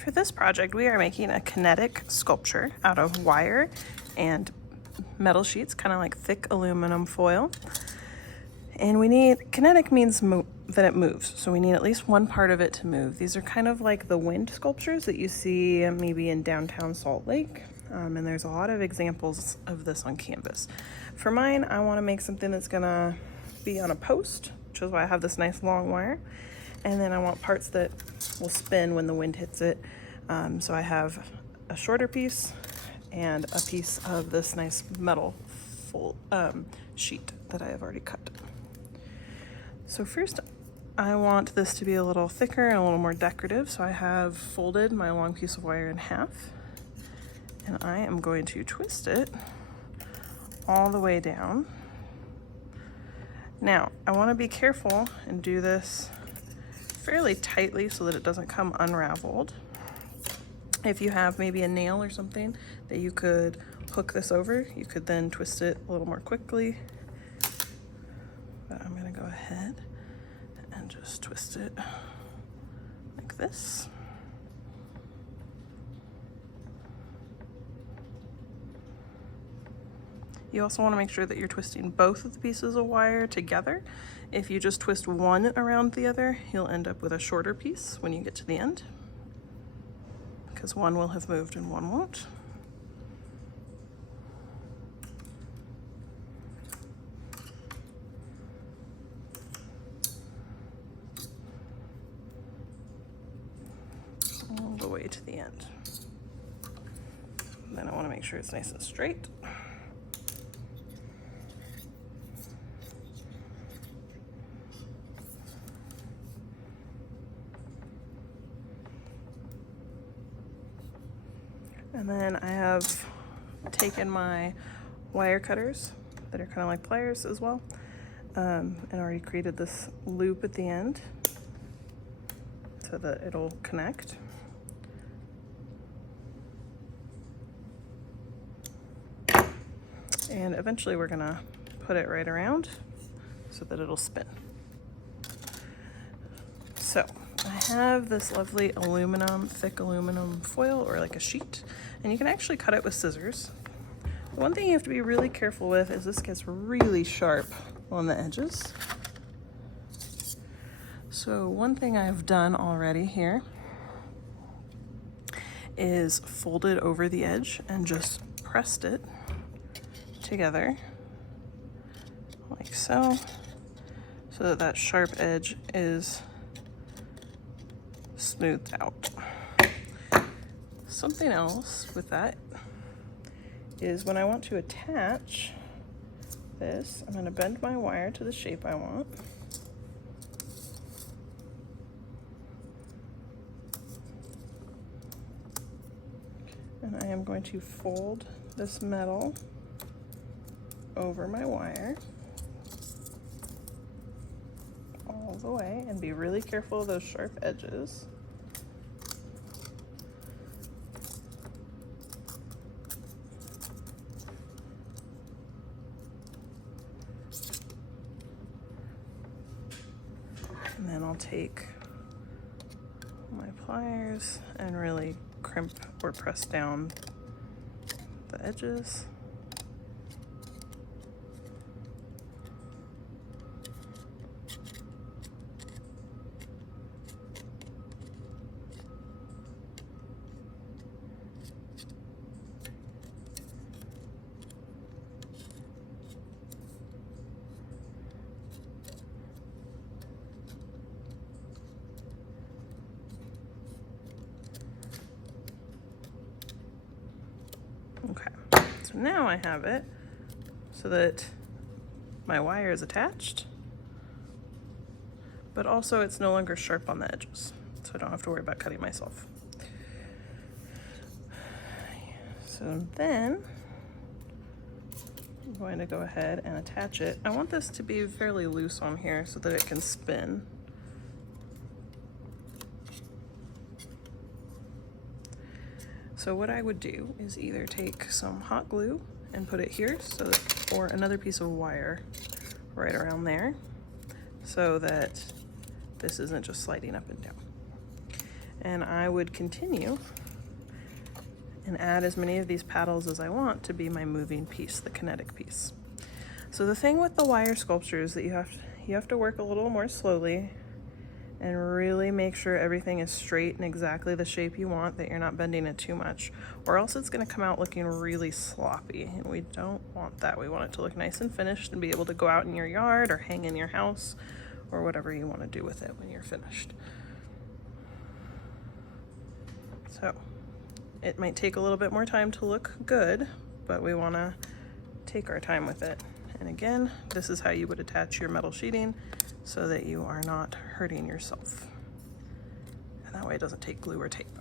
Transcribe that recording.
For this project, we are making a kinetic sculpture out of wire and metal sheets, kind of like thick aluminum foil. And we need, kinetic means that it moves, so we need at least one part of it to move. These are kind of like the wind sculptures that you see maybe in downtown Salt Lake, and there's a lot of examples of this on Canvas. For mine, I want to make something that's gonna be on a post, which is why I have this nice long wire, and then I want parts that will spin when the wind hits it. So I have a shorter piece and a piece of this nice metal full sheet that I have already cut. So first, I want this to be a little thicker and a little more decorative, so I have folded my long piece of wire in half, and I am going to twist it all the way down. Now, I want to be careful and do this fairly tightly so that it doesn't come unraveled. If you have maybe a nail or something that you could hook this over, you could then twist it a little more quickly. But I'm gonna go ahead and just twist it like this. You also want to make sure that you're twisting both of the pieces of wire together. If you just twist one around the other, you'll end up with a shorter piece when you get to the end, because one will have moved and one won't. All the way to the end. Then I want to make sure it's nice and straight. And then I have taken my wire cutters that are kind of like pliers as well, and already created this loop at the end so that it'll connect. And eventually we're gonna put it right around so that it'll spin. So I have this lovely aluminum, thick aluminum foil, or like a sheet, and you can actually cut it with scissors. The one thing you have to be really careful with is this gets really sharp on the edges. So one thing I've done already here is folded over the edge and just pressed it together like so that that sharp edge is smoothed out. Something else with that is when I want to attach this, I'm going to bend my wire to the shape I want. And I am going to fold this metal over my wire all the way, and be really careful of those sharp edges. And then I'll take my pliers and really crimp or press down the edges. Okay, so now I have it so that my wire is attached, but also it's no longer sharp on the edges, so I don't have to worry about cutting myself. So then I'm going to go ahead and attach it. I want this to be fairly loose on here so that it can spin. So what I would do is either take some hot glue and put it here, or another piece of wire right around there, so that this isn't just sliding up and down. And I would continue and add as many of these paddles as I want to be my moving piece, the kinetic piece. So the thing with the wire sculpture is that you have to work a little more slowly and really make sure everything is straight and exactly the shape you want, that you're not bending it too much, or else it's going to come out looking really sloppy, and we don't want that. We want it to look nice and finished and be able to go out in your yard or hang in your house or whatever you want to do with it when you're finished. So it might take a little bit more time to look good, but we want to take our time with it. And again, this is how you would attach your metal sheeting so that you are not hurting yourself. And that way it doesn't take glue or tape.